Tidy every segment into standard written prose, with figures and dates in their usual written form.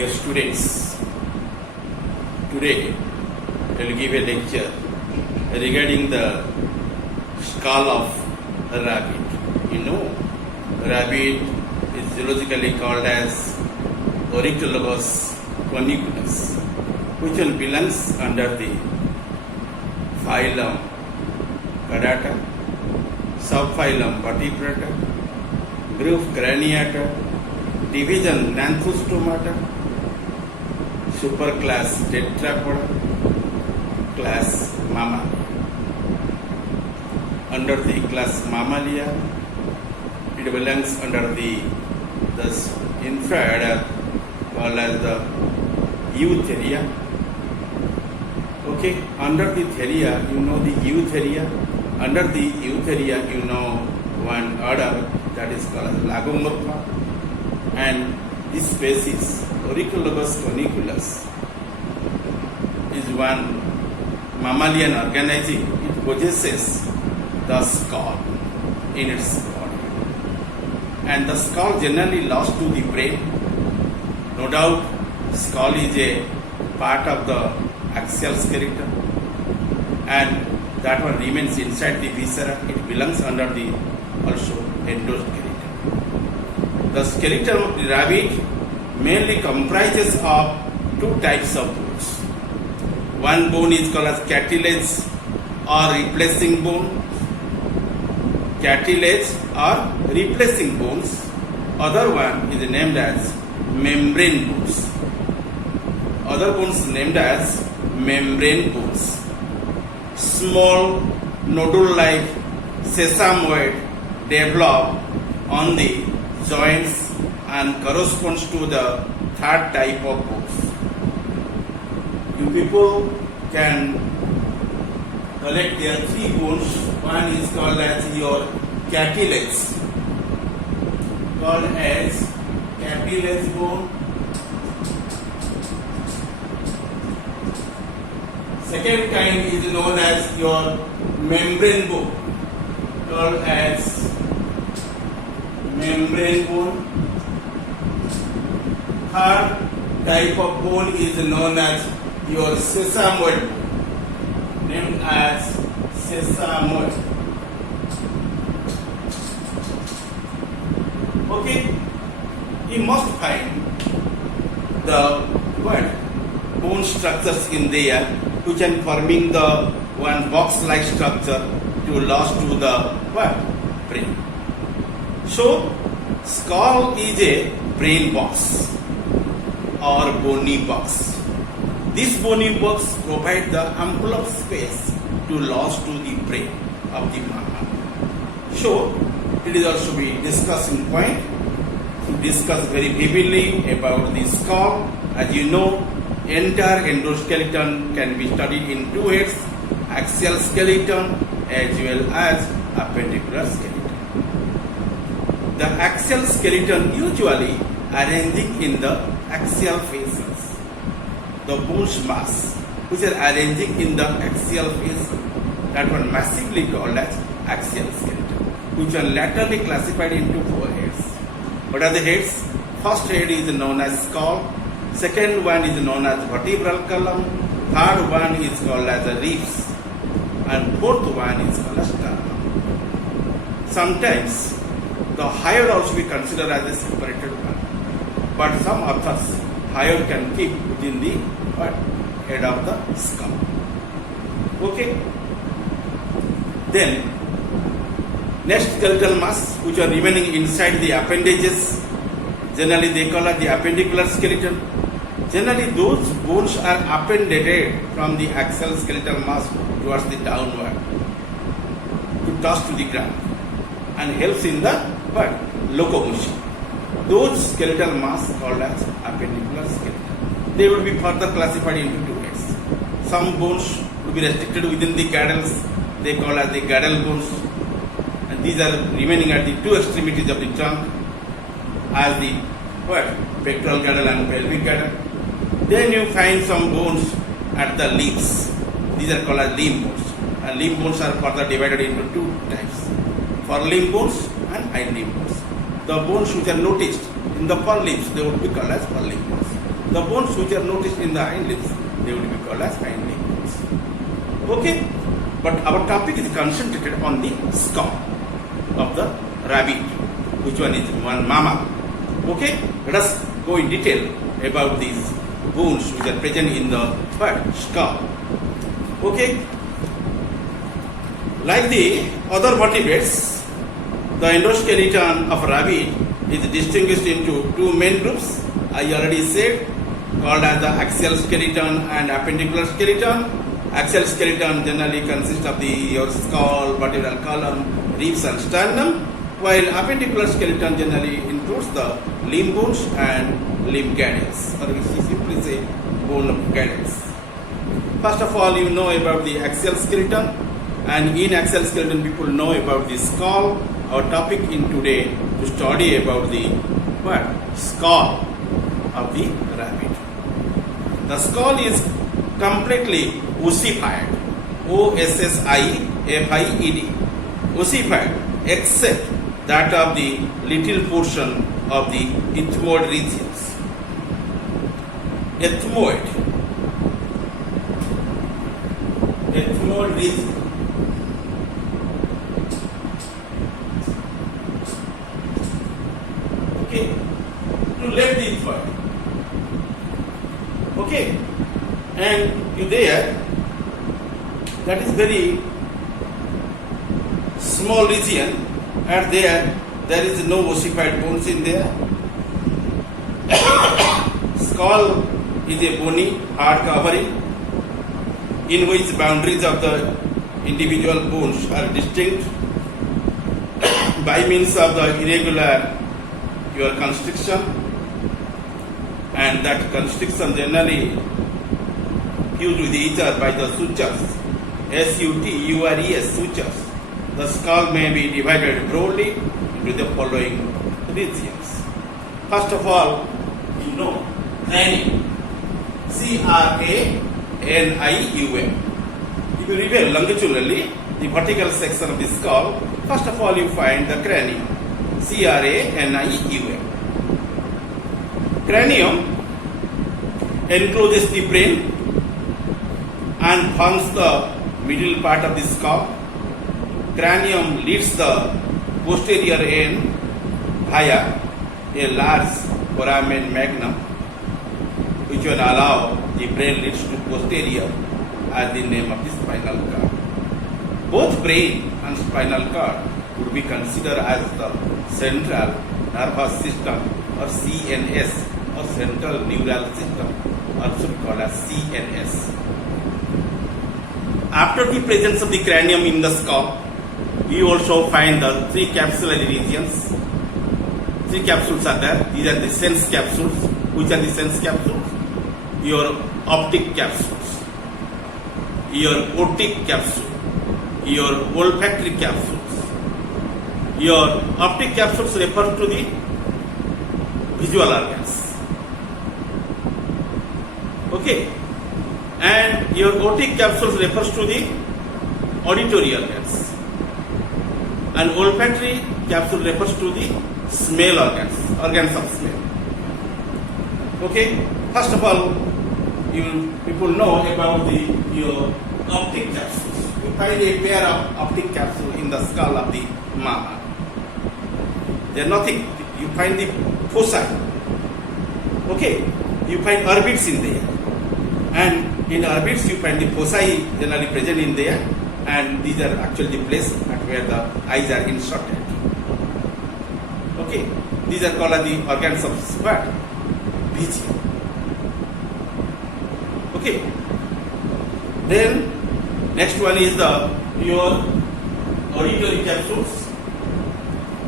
Dear students, today I will give a lecture regarding the skull of a rabbit. You know, rabbit is zoologically called as Ornithologus corniculus, which one belongs under the phylum Chordata, subphylum Vertebrata, group Craniata, division Gnathostomata, superclass Tetrapoda, class Mammalia. Under the class Mammalia, it belongs under the infraorder called as the Eutheria. Okay, under the theria, you know the Eutheria. Under the Eutheria, you know one order that is called as Lagomorpha. And this species, Ornithologus corniculus, is one mammalian organism. It possesses the skull in its body. And the skull generally lost to the brain. No doubt, skull is a part of the axial skeleton, and that one remains inside the viscera. It belongs under the also endoskeleton. The skeleton of the rabbit mainly comprises of two types of bones. One bone is called as cartilage or replacing bone. Cartilage or replacing bones. Other one is named as membrane bones. Other bones named as membrane bones. Small nodule-like sesamoid develop on the joints and corresponds to the third type of bones. You people can collect their three bones. One is called as your cartilage, called as cartilage bone. Second kind is known as your membrane bone, called as membrane bone. Third type of bone is known as your sesamoid bone, named as sesamoid. Okay, you must find the bone structures in there, which are forming the one box-like structure to lost to the brain. So, skull is a brain box or bony box. This bony box provides the ample of space to lost to the brain of the mammal. So, it is also be discussing point to discuss very vividly about the skull. As you know, entire endoskeleton can be studied in two heads, axial skeleton as well as appendicular skeleton. The axial skeleton usually arranging in the axial faces. The bones mass, which are arranging in the axial face, that one massively called as axial skeleton, which are laterally classified into four heads. What are the heads? First head is known as skull. Second one is known as vertebral column. Third one is called as the ribs. And fourth one is called as sternum. Sometimes the hyoid also be considered as a separated one. But some authors, hyoid can keep within the head of the skull. Okay. Then, next skeletal mass, which are remaining inside the appendages, generally they call it the appendicular skeleton. Generally, those bones are appendated from the axial skeletal mass towards the downward to touch to the ground and helps in the locomotion. Those skeletal mass called as appendicular skeleton. They will be further classified into two heads. Some bones will be restricted within the girdles. They call as the girdle bones. And these are remaining at the two extremities of the trunk as the pectoral girdle and pelvic girdle. Then you find some bones at the limbs. These are called as limb bones. And limb bones are further divided into two types: forelimb bones and hind limb bones. The bones which are noticed in the forelimbs, they would be called as forelimb bones. The bones which are noticed in the hind limbs, they would be called as hind limb bones. Okay, but our topic is concentrated on the skull of the rabbit. Which one is one mammal? Okay, let us go in detail about these bones which are present in the skull. Okay, like the other vertebrates, the endoskeleton of rabbit is distinguished into two main groups. I already said, called as the axial skeleton and appendicular skeleton. Axial skeleton generally consists of your skull, vertebral column, ribs and sternum, while appendicular skeleton generally includes the limb bones and limb girdles, or we simply say bone girdles. First of all, you know about the axial skeleton, and in axial skeleton people know about the skull. Our topic in today to study about the skull of the rabbit. The skull is completely ossified, ossified, ossified, except that of the little portion of the ethmoid regions. Ethmoid region. Okay, to left the ethmoid. Okay, and there, that is very small region, and there is no ossified bones in there. Skull is a bony hard covering in which boundaries of the individual bones are distinct by means of the irregular constriction, and that constriction generally fused with each other by the sutures, sutures, sutures. The skull may be divided broadly into the following regions. First of all, you know cranium, cranium. If you read longitudinally the vertical section of the skull, first of all you find the cranium, cranium. Cranium encloses the brain and forms the middle part of the skull. Cranium leads the posterior end via a large foramen magnum, which will allow the brain leads to posterior as the name of the spinal cord. Both brain and spinal cord would be considered as the central nervous system, or CNS, or central neural system, also called as CNS. After the presence of the cranium in the skull, we also find the three capsular regions. Three capsules are there. These are the sense capsules. Which are the sense capsules? Your optic capsules, your otic capsule, your olfactory capsules. Your optic capsules refer to the visual organs. Okay. And your otic capsules refers to the auditory organs. And olfactory capsule refers to the smell organs, organs of smell. Okay. First of all, people know about your optic capsules. You find a pair of optic capsules in the skull of the mammal. They are nothing. You find the foci. Okay. You find orbits in there. And in orbits you find the foci generally present in there, and these are actually the place at where the eyes are inserted. Okay. These are called the organs of what? Vision. Okay. Then next one is your auditory capsules,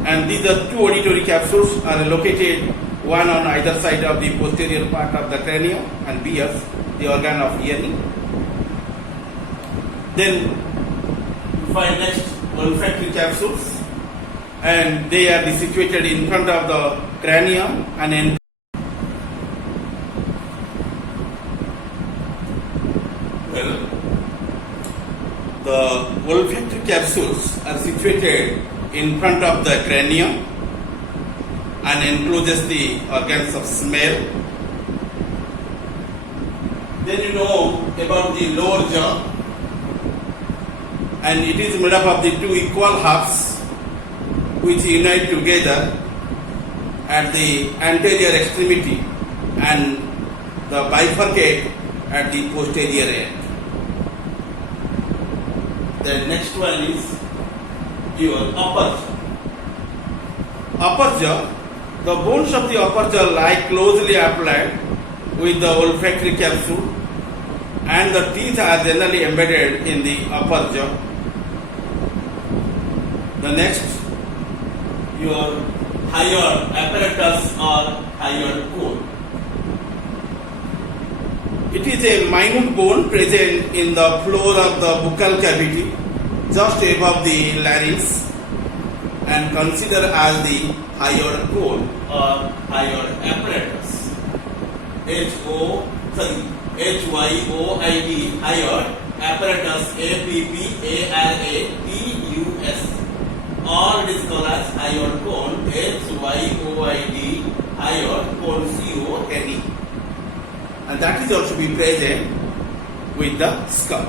and these are two auditory capsules are located one on either side of the posterior part of the cranium and bears the organ of hearing. Then you find next olfactory capsules, and they are situated in front of the cranium and in the olfactory capsules are situated in front of the cranium and encloses the organs of smell, Then you know about the lower jaw, and it is made up of the two equal halves which unite together at the anterior extremity and the bifurcate at the posterior end. The next one is your upper jaw. Upper jaw, the bones of the upper jaw lie closely applied with the olfactory capsule, and the teeth are generally embedded in the upper jaw. The next, your hyoid apparatus or hyoid cone. It is a minute bone present in the floor of the buccal cavity, just above the larynx, and considered as the hyoid cone or hyoid apparatus. HYOID, hyoid apparatus, APPARATUS, or it is called as hyoid cone, HYOID, hyoid cone, CONE, and that is also be present with the skull.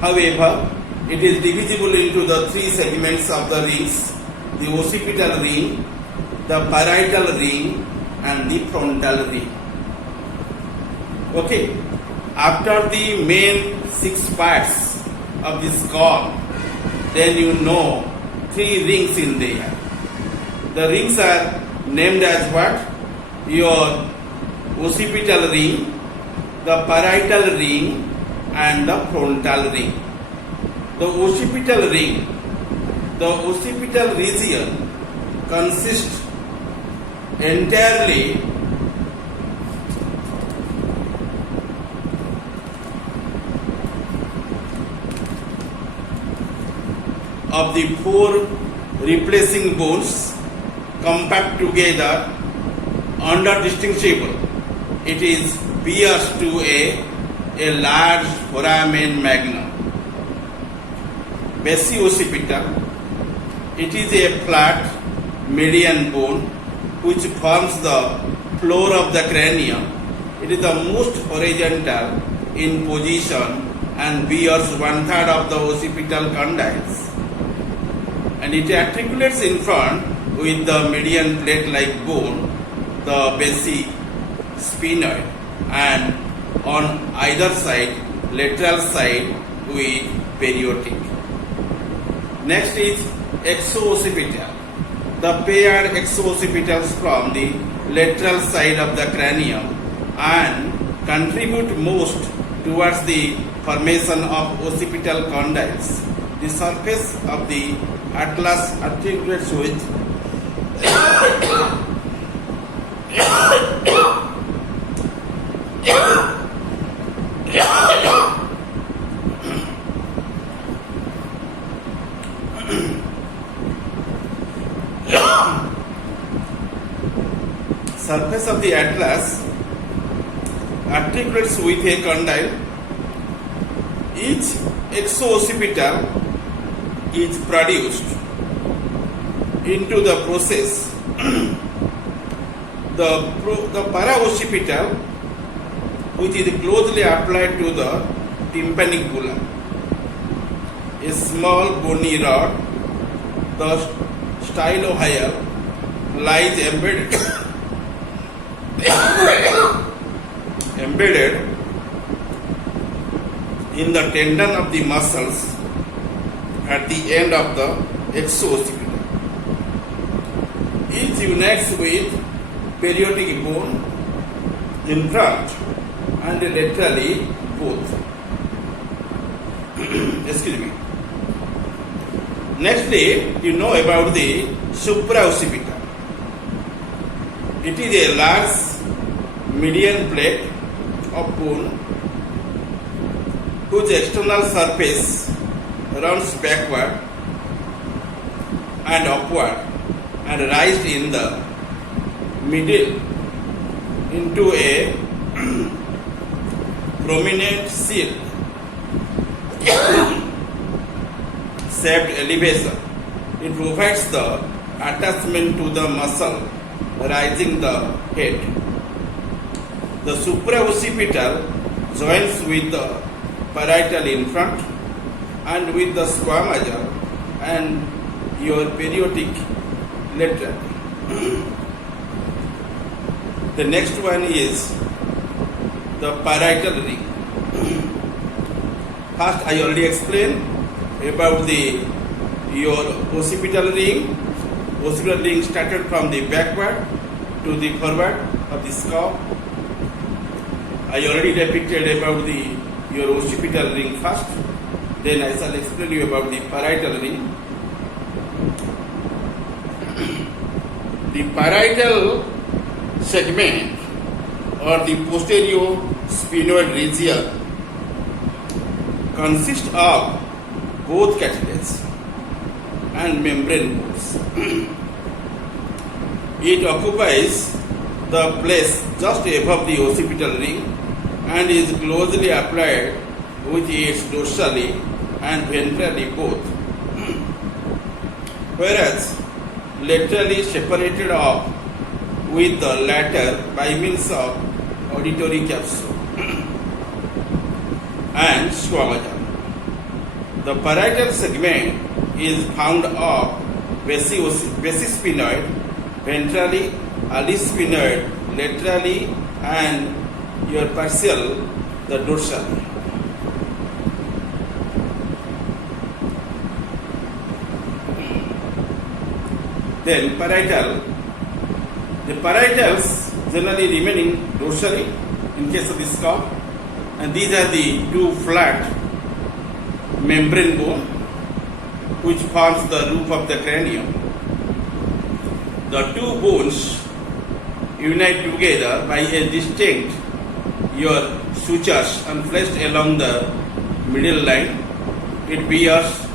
However, it is divisible into the three segments of the rings: the occipital ring, the parietal ring, and the frontal ring. Okay, after the main 6 parts of the skull, then you know 3 rings in there. The rings are named as what? Your occipital ring, the parietal ring, and the frontal ring. The occipital region consists entirely of the 4 replacing bones compact together under distinguishable. It is pierced to a large foramen magnum. Basioccipital, it is a flat median bone which forms the floor of the cranium. It is the most horizontal in position and bears 1/3 of the occipital condyles. And it articulates in front with the median plate-like bone, the basi-sphenoid, and on either side, lateral side with periotic. Next is exooccipital. The paired exooccipitals from the lateral side of the cranium and contribute most towards the formation of occipital condyles. The surface of the atlas articulates with surface of the atlas articulates with a condyle. Each exooccipital is produced into the process. The paraoccipital, which is closely applied to the tympanic bulla. A small bony rod, the stylohyoid, lies embedded in the tendon of the muscles at the end of the exooccipital. It unites with periotic bone in front and laterally both. Excuse me. Nextly, you know about the supraoccipital. It is a large median plate of bone whose external surface runs backward and upward and rises in the middle into a prominent shield shaped elevation. It provides the attachment to the muscle rising the head. the supraoccipital joins with the parietal in front and with the squamosal and your periotic lateral. The next one is the parietal ring. First, I already explained about your occipital ring. Occipital ring started from the backward to the forward of the scalp. I already depicted about your occipital ring first. Then I shall explain you about the parietal ring. The parietal segment or the posterior sphenoid region consists of both cartilage and membrane bones. It occupies the place just above the occipital ring and is closely applied with its dorsally and ventrally both, whereas laterally separated off with the latter by means of auditory capsule and squamosal. The parietal segment is found of basisphenoid ventrally, alisphenoid laterally, and your partial the dorsal. Then parietal. The parietals generally remaining dorsally in case of the scalp, and these are the two flat membrane bone which forms the roof of the cranium. The two bones unite together by a distinct your sutures and placed along the middle line. It bears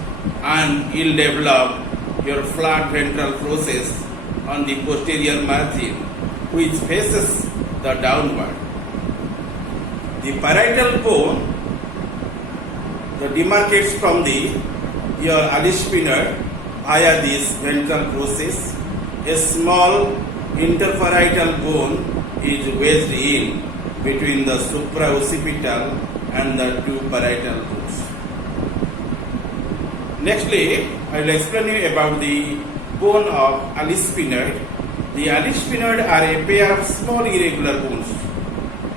and will develop your flat ventral process on the posterior margin which faces the downward. The parietal bone that demarcates from your alisphenoid via this ventral process. A small interparietal bone is wedged in between the supraoccipital and the two parietal bones. Nextly, I will explain you about the bone of alisphenoid. The alisphenoid are a pair of small irregular bones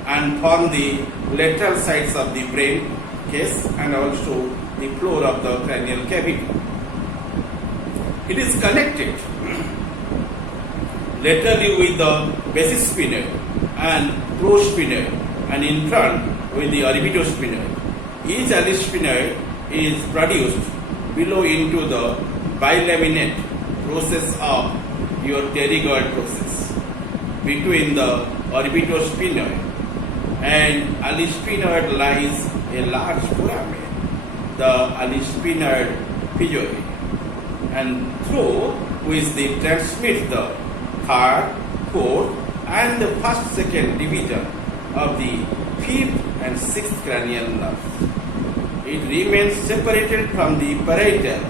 and form the lateral sides of the brain case and also the floor of the cranial cavity. It is connected laterally with the basisphenoid and prosphenoid and in front with the orbitosphenoid. Each alisphenoid is produced below into the bilaminate process of your pterygoid process between the orbitosphenoid and alisphenoid lies a large foramen, the alisphenoid physioid, and through which they transmit the third, fourth, and the first, second division of the fifth and sixth cranial nerves. It remains separated from the parietal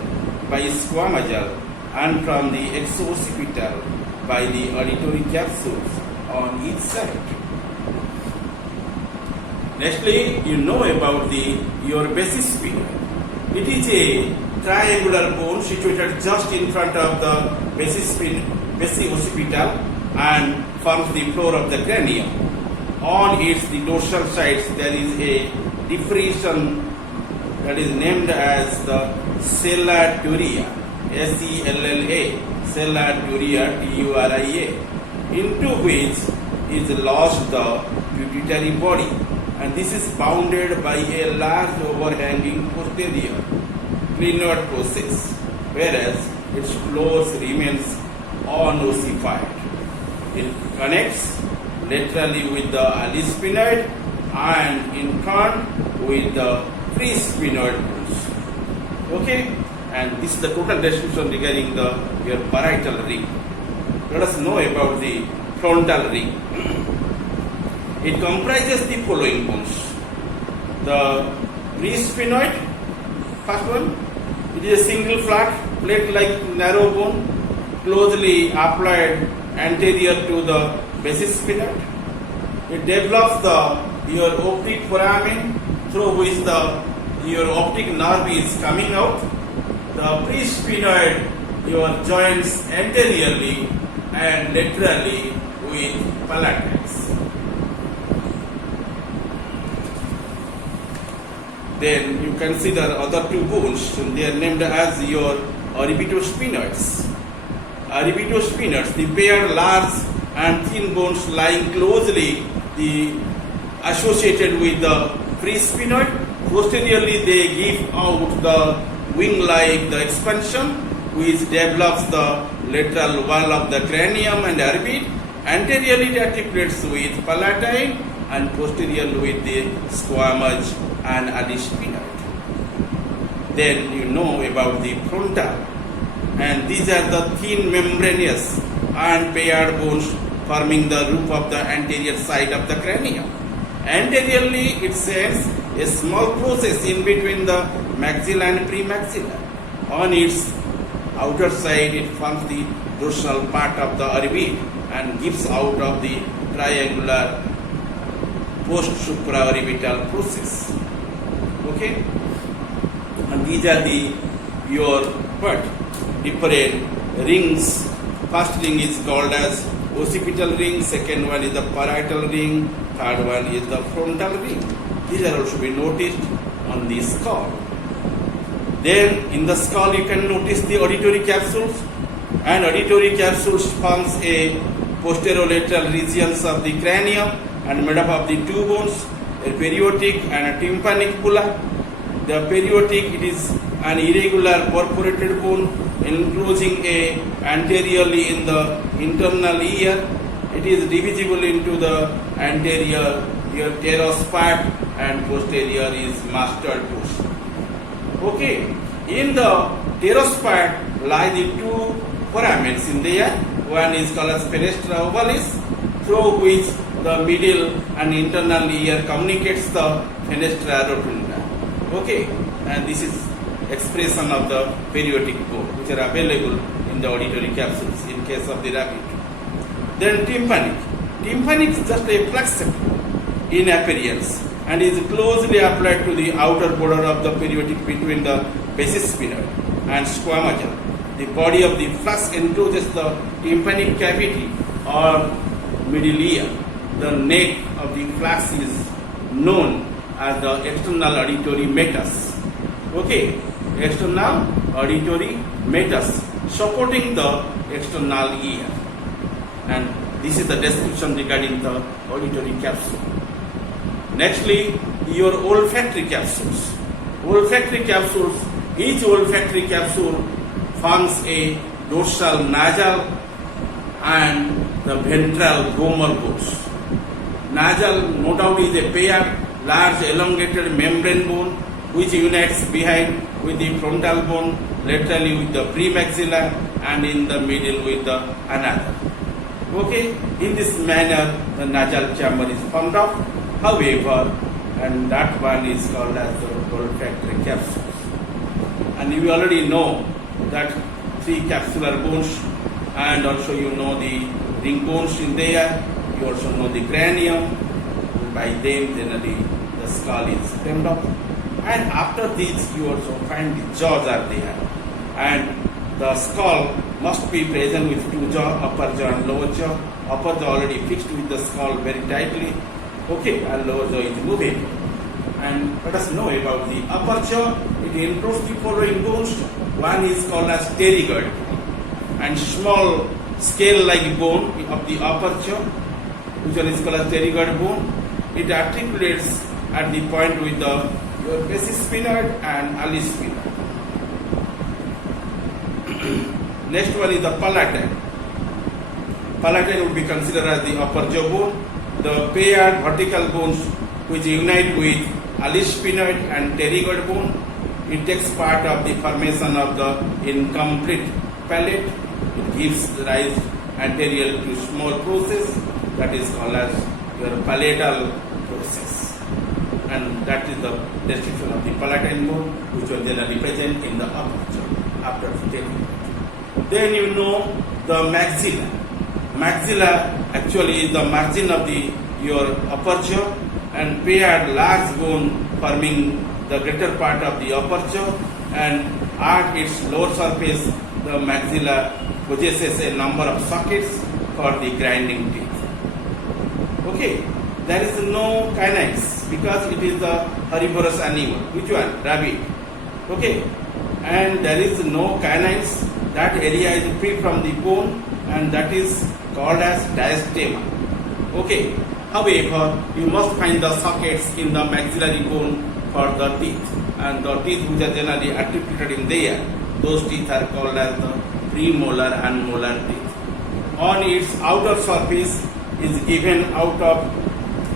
by squamosal and from the exoccipital by the auditory capsules on each side. Nextly, you know about your basisphenoid. It is a triangular bone situated just in front of the basioccipital and forms the floor of the cranium. On the dorsal sides there is a depression that is named as the sella turia, S-E-L-L-A, sella turia, T-U-R-I-A, into which is lodged the pituitary body, and this is bounded by a large overhanging posterior clinoid process, whereas its floor remains unossified. It connects laterally with the alisphenoid and in front with the presphenoid bones. Okay, and this is the total description regarding your parietal ring. Let us know about the frontal ring. It comprises the following bones: the presphenoid, first one. It is a single flat plate-like narrow bone closely applied anterior to the basisphenoid. it develops your optic foramen through which your optic nerve is coming out. The presphenoid, your joints anteriorly and laterally with palatines. Then you consider other two bones, they are named as your orbitosphenoids. Orbitosphenoids, the pair large and thin bones lying closely associated with the presphenoid. Posteriorly, they give out the wing-like the expansion, which develops the lateral wall of the cranium and orbit. Anteriorly, it articulates with palatine, and posteriorly with the squamous and alisphenoid. Then you know about the frontal, and these are the thin membranous and paired bones forming the roof of the anterior side of the cranium. Anteriorly, it sends a small process in between the maxilla and premaxilla. On its outer side, it forms the dorsal part of the orbit and gives out of the triangular post-supraorbital process. Okay? And these are your different rings. First ring is called as occipital ring, second one is the parietal ring, third one is the frontal ring. These are also be noticed on the skull. Then in the skull you can notice the auditory capsules, and auditory capsules forms a posterolateral regions of the cranium and made up of the two bones, a periotic and a tympanic bulla. The periotic, it is an irregular perforated bone enclosing anteriorly in the internal ear. It is divisible into the anterior your teres part and posterior is mastoid portion. Okay, in the teres part lie the two foramens in there. One is called as fenestra ovalis, through which the middle and internal ear communicates the fenestra rotunda. Okay, and this is expression of the periotic bone, which are available in the auditory capsules in case of the rabbit. Then tympanic. Tympanic is just a flexible in appearance and is closely applied to the outer border of the periotic between the basis sphenoid and squamosal. The body of the flux encloses the tympanic cavity or middle ear. The neck of the flux is known as the external auditory meatus. Okay, external auditory meatus supporting the external ear. And this is the description regarding the auditory capsule. Nextly, your olfactory capsules. Olfactory capsules, each olfactory capsule forms a dorsal nasal and the ventral gomer bones. Nasal, no doubt, is a paired, large, elongated membrane bone which unites behind with the frontal bone, laterally with the premaxilla, and in the middle with the another. Okay, in this manner, the nasal chamber is formed up. However, and that one is called as the olfactory capsules. And you already know that three capsular bones, and also you know the ring bones in there. You also know the cranium. By them, generally, the skull is formed up. And after this, you also find the jaws are there. And the skull must be present with two jaws, upper jaw and lower jaw. Upper jaw already fixed with the skull very tightly. Okay, and lower jaw is moving. And let us know about the upper jaw. It includes the following bones. One is called as pterygoid, and small scale-like bone of the upper jaw, which one is called as pterygoid bone. It articulates at the point with your basis sphenoid and alisphenoid. Next one is the palatine. Palatine would be considered as the upper jaw bone. The paired vertical bones which unite with alisphenoid and pterygoid bone. It takes part of the formation of the incomplete palate. It gives rise anterior to small process that is called as your palatal process. And that is the description of the palatine bone, which was generally present in the upper jaw after pterygoid. Then you know the maxilla. Maxilla actually is the margin of the your upper jaw and paired large bone forming the greater part of the upper jaw, and at its lower surface the maxilla possesses a number of sockets for the grinding teeth. Okay, there is no canines because it is a herbivorous animal. Which one? Rabbit. Okay, and there is no canines. That area is free from the bone, and that is called as diastema. Okay, however, you must find the sockets in the maxillary bone for the teeth, and the teeth which are generally articulated in there, those teeth are called as the premolar and molar teeth. On its outer surface is given out of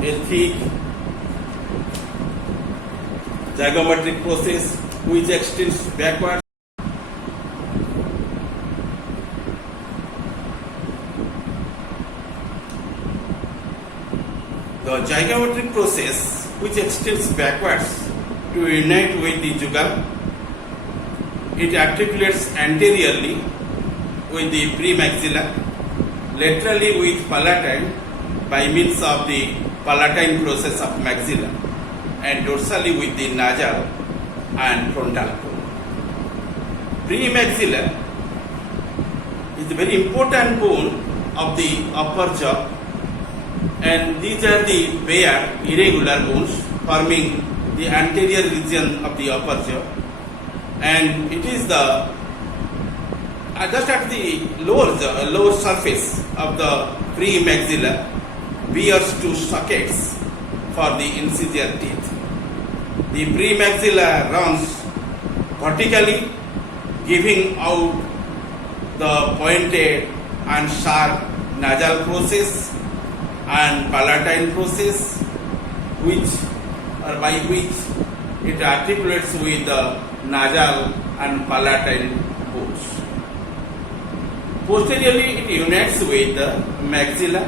a thick zygomatic process which extends backwards. The zygomatic process which extends backwards to unite with the jugal, it articulates anteriorly with the premaxilla, laterally with palatine by means of the palatine process of maxilla, and dorsally with the nasal and frontal bone. Premaxilla is a very important bone of the upper jaw, and these are the paired irregular bones forming the anterior region of the upper jaw, and it is the just at the lower surface of the premaxilla bears two sockets for the incisor teeth. The premaxilla runs vertically, giving out the pointed and sharp nasal process and palatine process, by which it articulates with the nasal and palatine bones. Posteriorly, it unites with the maxilla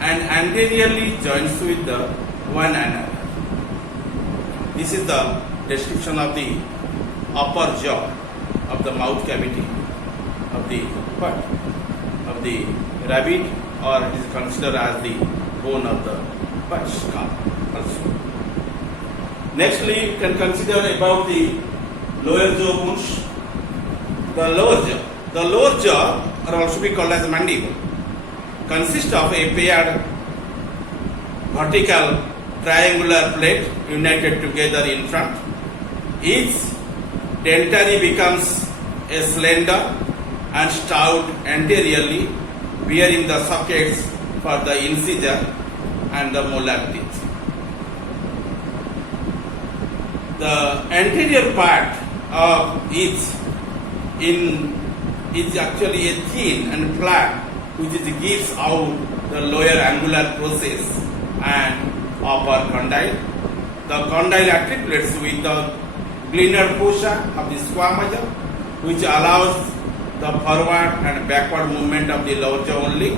and anteriorly joins with the one another. This is the description of the upper jaw of the mouth cavity of the rabbit, or it is considered as the bone of the skull also. Nextly, you can consider about the lower jaw bones. The lower jaw, or also be called as mandible, consists of a paired vertical triangular plate united together in front. Each dentary becomes a slender and stout anteriorly, bearing the sockets for the incisor and the molar teeth. The anterior part of each is actually a thin and flat, which gives out the lower angular process and upper condyle. The condyle articulates with the glenoid fossa of the squamata, which allows the forward and backward movement of the lower jaw only.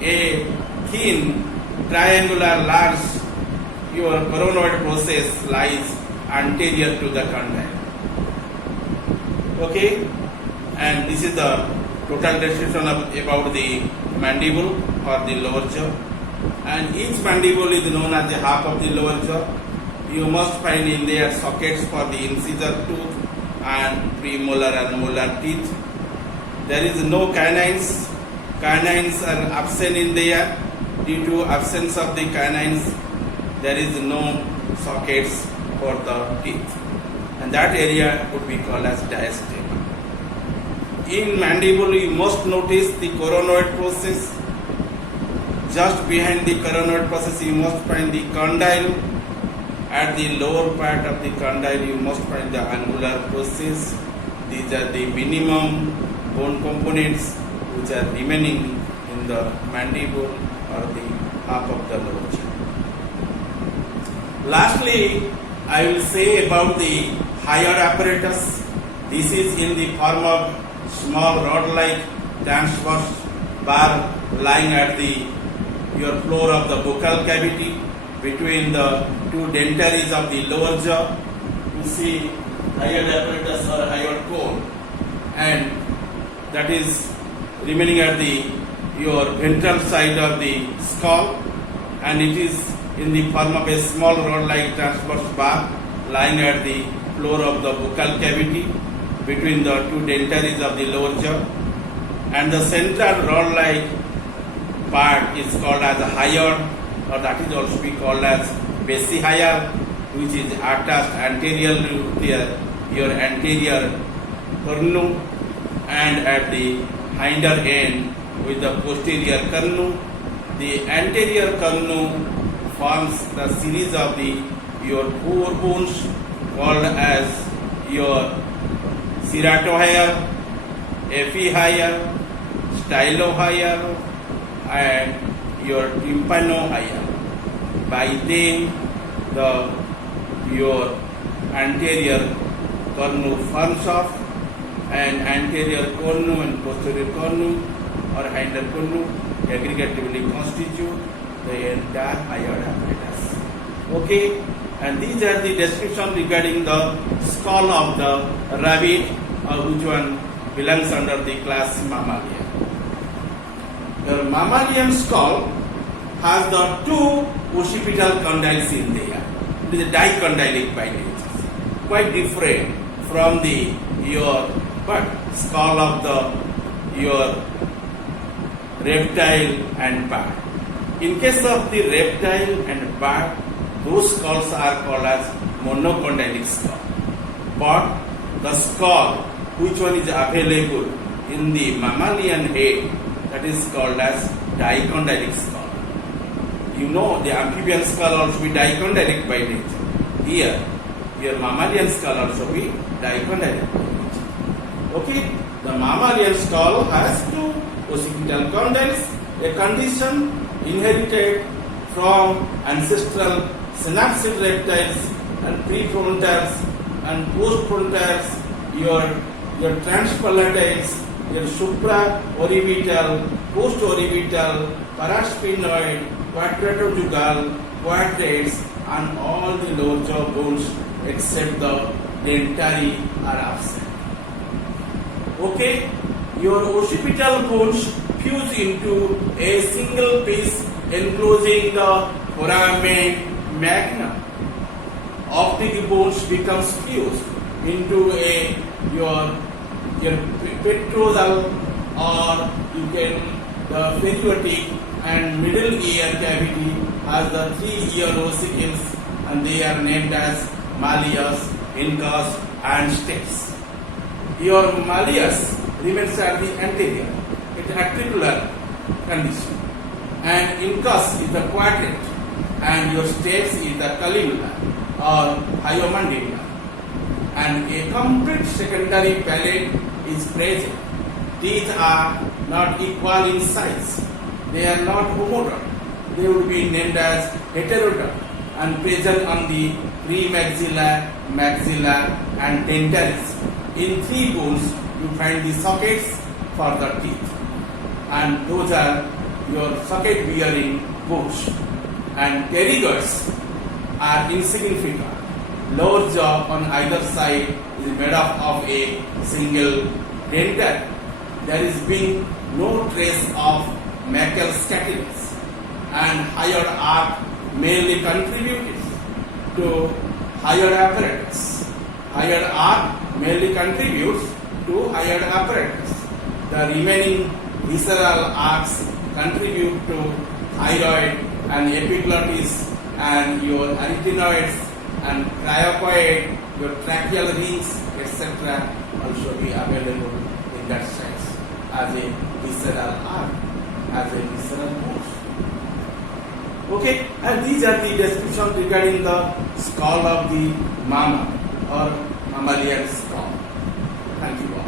A thin triangular large coronoid process lies anterior to the condyle. Okay, and this is the total description about the mandible or the lower jaw. And each mandible is known as the half of the lower jaw. You must find in there sockets for the incisor tooth and premolar and molar teeth. There is no canines. Canines are absent in there. Due to absence of the canines, there is no sockets for the teeth, and that area would be called as diastema. In mandible, you must notice the coronoid process. Just behind the coronoid process, you must find the condyle. At the lower part of the condyle, you must find the angular process. These are the minimum bone components which are remaining in the mandible or the half of the lower jaw. Lastly, I will say about the higher apparatus. This is in the form of small rod-like transverse bar lying at your floor of the buccal cavity between the two dentaries of the lower jaw. You see hyoid apparatus or hyoid cone, and that is remaining at the your ventral side of the skull, and it is in the form of a small rod-like transverse bar lying at the floor of the buccal cavity between the two dentaries of the lower jaw, and the central rod-like part is called as a hyoid, or that is also be called as basihyoid, which is attached anteriorly with your anterior cornu, and at the hinder end with the posterior cornu. The anterior cornu forms the series of your four bones called as your ceratohyoid, epihyoid, stylohyoid, and your tympanohyoid. By them, your anterior cornu forms off, and anterior cornu and posterior cornu or hinder cornu aggregatively constitute the entire hyoid apparatus. Okay, and these are the description regarding the skull of the rabbit, which one belongs under the class Mammalia. The mammalian skull has the two occipital condyles in there. It is a dicondylic by nature, quite different from your skull of your reptile and bird. In case of the reptile and bird, those skulls are called as monocondylic skull. But the skull, which one is available in the mammalian head, that is called as dicondylic skull. You know the amphibian skull also be dicondylic by nature. Here, your mammalian skull also be dicondylic by nature. Okay, the mammalian skull has two occipital condyles, a condition inherited from ancestral synapsid reptiles and prefrontals and postfrontals, your transpalatiles, your supra-orbital, post-orbital, parasphenoid, quadratojugal, quadrates, and all the lower jaw bones except the dentary are absent. Okay, your occipital bones fuse into a single piece enclosing the foramen magnum. Optic bones becomes fused into your petrosal, or you can the periotic and middle ear cavity has the three ear ossicles, and they are named as malleus, incus, and stapes. Your malleus remains at the anterior, it's articular condition, and incus is the quadrant, and your stapes is the columnar or hyomandibular, and a complete secondary palate is present. Teeth are not equal in size, they are not homodont, they would be named as heterodont, and present on the premaxilla, maxilla, and dentaries. In three bones you find the sockets for the teeth, and those are your socket bearing bones. And pterygoids are insignificant. Lower jaw on either side is made up of a single dentate. There is been no trace of macal scattings, and hyoid arc mainly contributed to hyoid apparatus. Hyoid arc mainly contributes to hyoid apparatus. The remaining visceral arcs contribute to thyroid and epiglottis, and your arytenoids and cryopoid, your tracheal rings, etc. also be available in that sense as a visceral arc, as a visceral bones. Okay, and these are the descriptions regarding the skull of the mammal or mammalian skull. Thank you all.